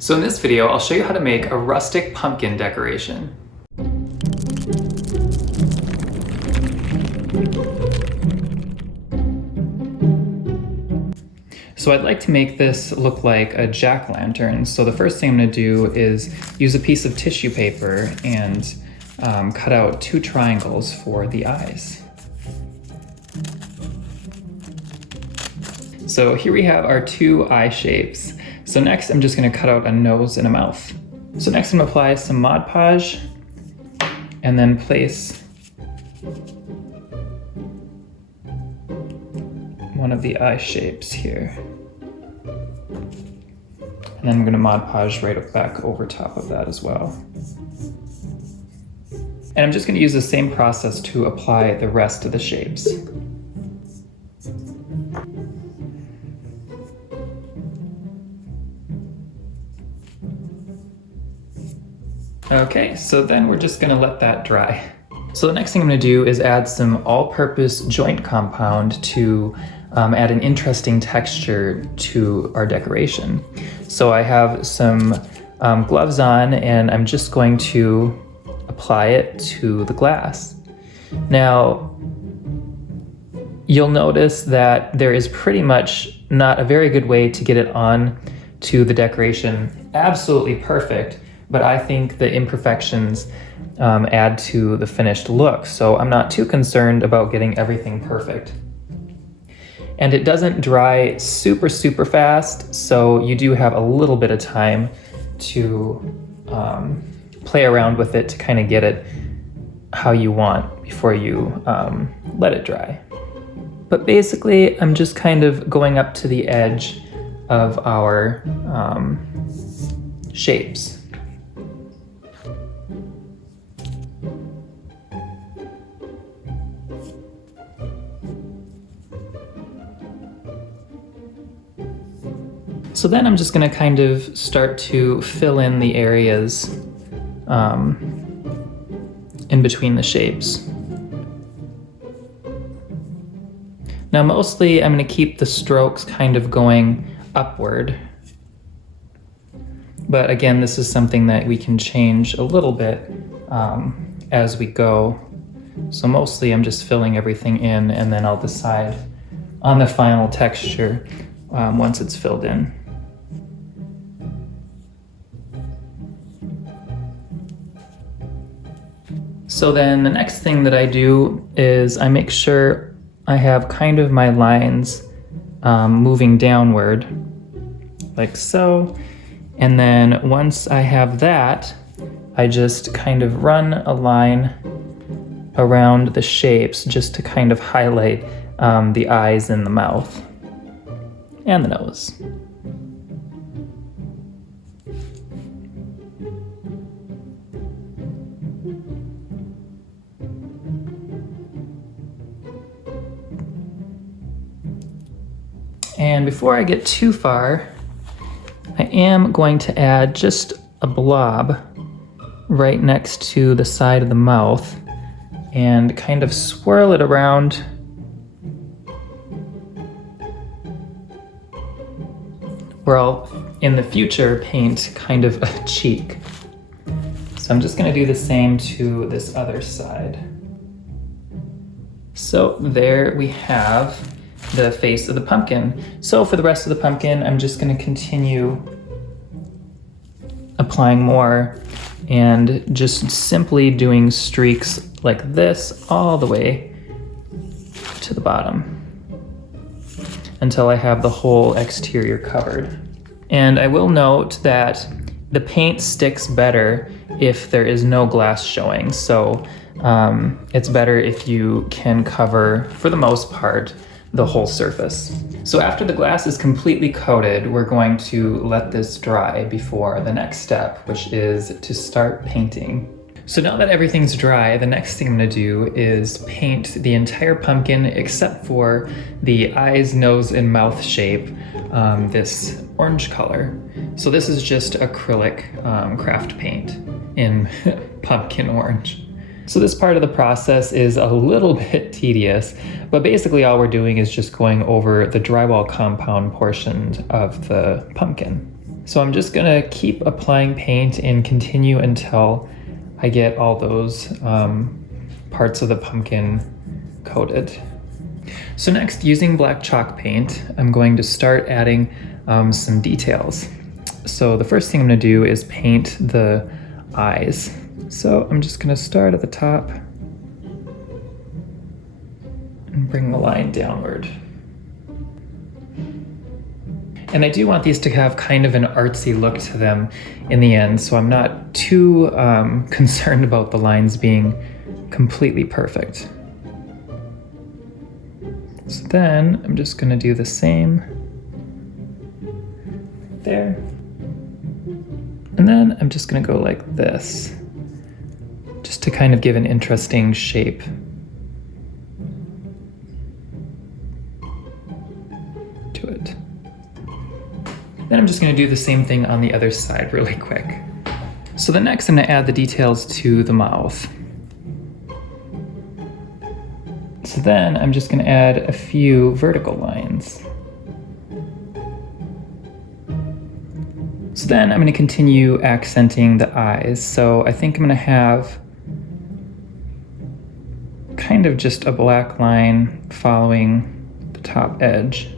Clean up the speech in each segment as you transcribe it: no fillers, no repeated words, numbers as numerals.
So in this video, I'll show you how to make a rustic pumpkin decoration. So I'd like to make this look like a jack-o'-lantern. So the first thing I'm going to do is use a piece of tissue paper and cut out 2 triangles for the eyes. So here we have our 2 eye shapes. So next I'm just going to cut out a nose and a mouth. So next I'm going to apply some Mod Podge and then place one of the eye shapes here. And then I'm going to Mod Podge right back over top of that as well. And I'm just going to use the same process to apply the rest of the shapes. Okay, so then we're just going to let that dry. So the next thing I'm going to do is add some all-purpose joint compound to add an interesting texture to our decoration. So I have some gloves on and I'm just going to apply it to the glass. Now, you'll notice that there is pretty much not a very good way to get it on to the decoration absolutely perfect, but I think the imperfections add to the finished look. So I'm not too concerned about getting everything perfect. And it doesn't dry super fast, so you do have a little bit of time to play around with it to kind of get it how you want before you let it dry. But basically, I'm just kind of going up to the edge of our shapes. So then I'm just going to kind of start to fill in the areas in between the shapes. Now mostly I'm going to keep the strokes kind of going upward. But again, this is something that we can change a little bit as we go. So mostly I'm just filling everything in and then I'll decide on the final texture once it's filled in. So then the next thing that I do is I make sure I have kind of my lines moving downward, like so. And then once I have that, I just kind of run a line around the shapes just to kind of highlight the eyes and the mouth and the nose. And before I get too far, I am going to add just a blob right next to the side of the mouth and kind of swirl it around where I'll, in the future, paint kind of a cheek. So I'm just going to do the same to this other side. So there we have the face of the pumpkin. So for the rest of the pumpkin, I'm just going to continue applying more and just simply doing streaks like this all the way to the bottom until I have the whole exterior covered. And I will note that the paint sticks better if there is no glass showing. So it's better if you can cover, for the most part, the whole surface. So after the glass is completely coated, we're going to let this dry before the next step, which is to start painting. So now that everything's dry, the next thing I'm gonna do is paint the entire pumpkin except for the eyes, nose, and mouth shape, this orange color. So this is just acrylic craft paint in pumpkin orange. So this part of the process is a little bit tedious, but basically all we're doing is just going over the drywall compound portion of the pumpkin. So I'm just gonna keep applying paint and continue until I get all those parts of the pumpkin coated. So next, using black chalk paint, I'm going to start adding some details. So the first thing I'm gonna do is paint the eyes. So I'm just gonna start at the top and bring the line downward. And I do want these to have kind of an artsy look to them in the end, so I'm not too concerned about the lines being completely perfect. So then I'm just gonna do the same there. And then I'm just gonna go like this, just to kind of give an interesting shape. To it. Then I'm just gonna do the same thing on the other side really quick. So the next I'm gonna add the details to the mouth. So then I'm just gonna add a few vertical lines. So then I'm gonna continue accenting the eyes. So I think I'm gonna have kind of just a black line following the top edge.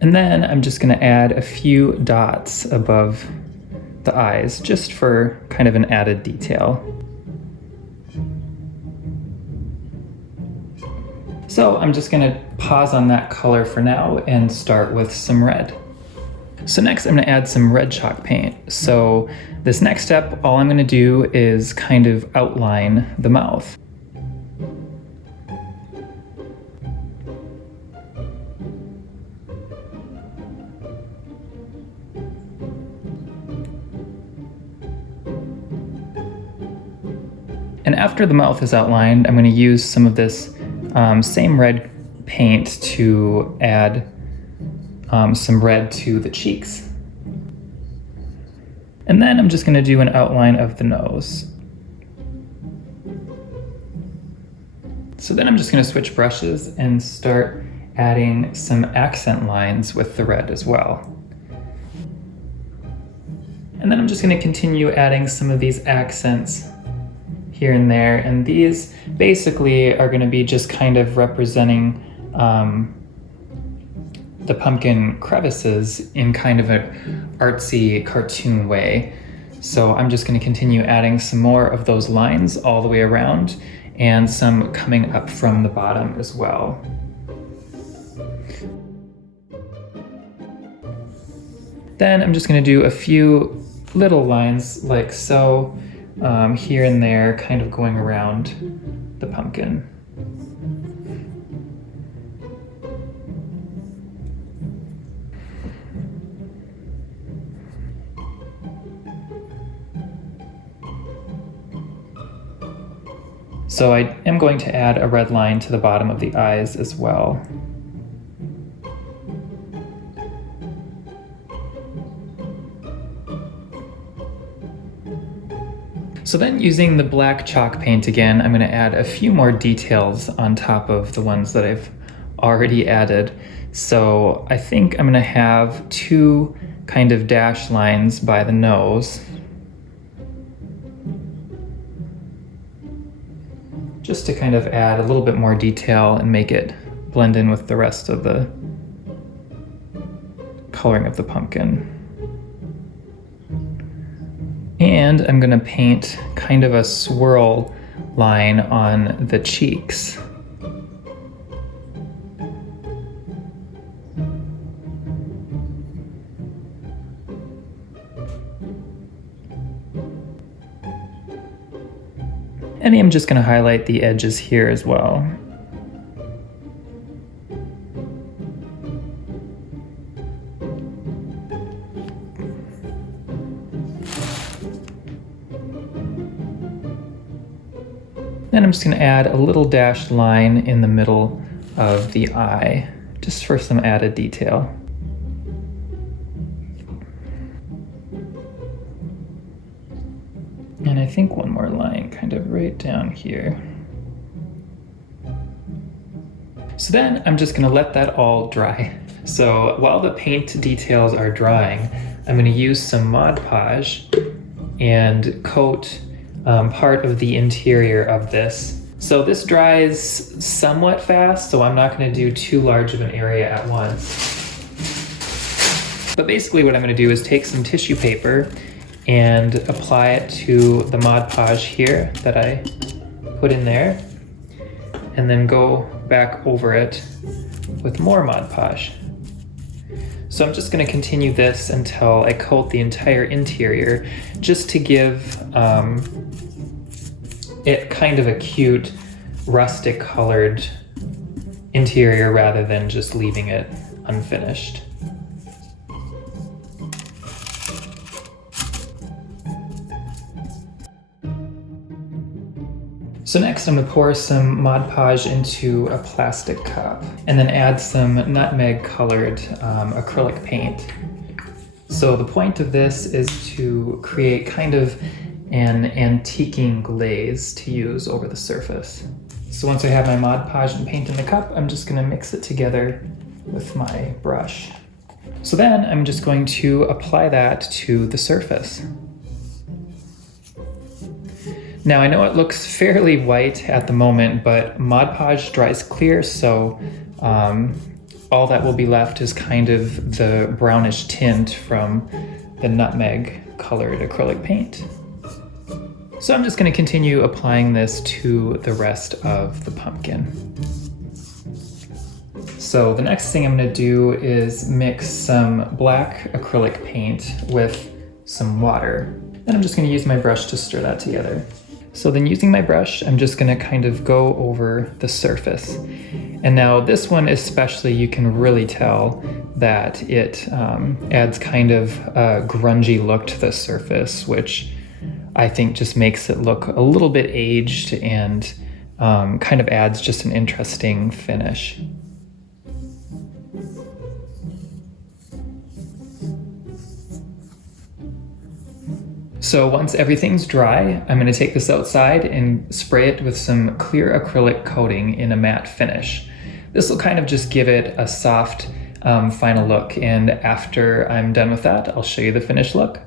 And then I'm just gonna add a few dots above the eyes, just for kind of an added detail. So I'm just gonna pause on that color for now and start with some red. So next I'm gonna add some red chalk paint. So this next step, all I'm gonna do is kind of outline the mouth. And after the mouth is outlined, I'm going to use some of this same red paint to add some red to the cheeks. And then I'm just going to do an outline of the nose. So then I'm just going to switch brushes and start adding some accent lines with the red as well. And then I'm just going to continue adding some of these accents here and there, and these basically are going to be just kind of representing the pumpkin crevices in kind of an artsy cartoon way. So I'm just going to continue adding some more of those lines all the way around, and some coming up from the bottom as well. Then I'm just going to do a few little lines like so, here and there, kind of going around the pumpkin. So I am going to add a red line to the bottom of the eyes as well. So then, using the black chalk paint again, I'm going to add a few more details on top of the ones that I've already added. So I think I'm going to have two kind of dash lines by the nose, just to kind of add a little bit more detail and make it blend in with the rest of the coloring of the pumpkin. And I'm going to paint kind of a swirl line on the cheeks. And I'm just going to highlight the edges here as well. And I'm just going to add a little dashed line in the middle of the eye, just for some added detail. And I think one more line kind of right down here. So then I'm just gonna let that all dry. So while the paint details are drying, I'm gonna use some Mod Podge and coat part of the interior of this. So this dries somewhat fast, so I'm not gonna do too large of an area at once. But basically what I'm gonna do is take some tissue paper and apply it to the Mod Podge here that I put in there, and then go back over it with more Mod Podge. So I'm just gonna continue this until I coat the entire interior, just to give it kind of a cute rustic colored interior rather than just leaving it unfinished. So next I'm gonna pour some Mod Podge into a plastic cup and then add some nutmeg colored acrylic paint. So the point of this is to create kind of an antiquing glaze to use over the surface. So once I have my Mod Podge and paint in the cup, I'm just gonna mix it together with my brush. So then I'm just going to apply that to the surface. Now I know it looks fairly white at the moment, but Mod Podge dries clear, so all that will be left is kind of the brownish tint from the nutmeg colored acrylic paint. So I'm just going to continue applying this to the rest of the pumpkin. So the next thing I'm going to do is mix some black acrylic paint with some water. And I'm just going to use my brush to stir that together. So then using my brush, I'm just gonna kind of go over the surface. And now this one especially, you can really tell that it adds kind of a grungy look to the surface, which I think just makes it look a little bit aged and kind of adds just an interesting finish. So once everything's dry, I'm going to take this outside and spray it with some clear acrylic coating in a matte finish. This will kind of just give it a soft final look, and after I'm done with that, I'll show you the finished look.